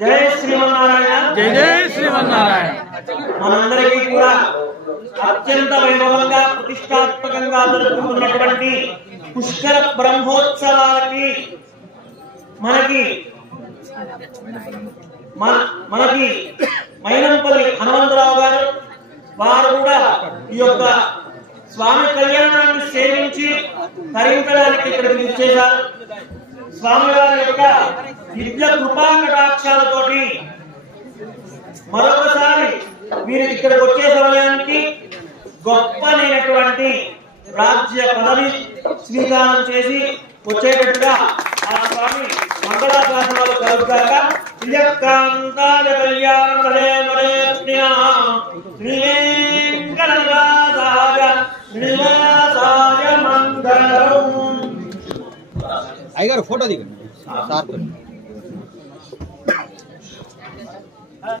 జై శ్రీమన్నారాయణ. జై జై శ్రీమన్నారాయణ. మనందరికీ కూడా అత్యంత వైభవంగా ప్రతిష్టాత్మకంగా జరుపుకుంటున్నటువంటి పుష్కర బ్రహ్మోత్సవాలకి మనకి మైనంపల్లి హనుమంతరావు గారు వారు కూడా ఈ యొక్క స్వామి కళ్యాణాన్ని సేవించి తరించడానికి ఇక్కడికి విచ్చేశారు. స్వామి వారి యొక్క దివ్య కృపా కటాక్షాలతోటి మరొకసారి మీరు ఇక్కడికి వచ్చే సమయానికి గొప్పనైనటువంటి రాజ్య పదవి స్వీకారం చేసి వచ్చేటట్టుగా ఆ స్వామి మంగళాశాసనాలు కలుగుతాక శ్రీకాంతాయ కళ్యాణే అయ్యగారు ఫోటో దిగండి సార్.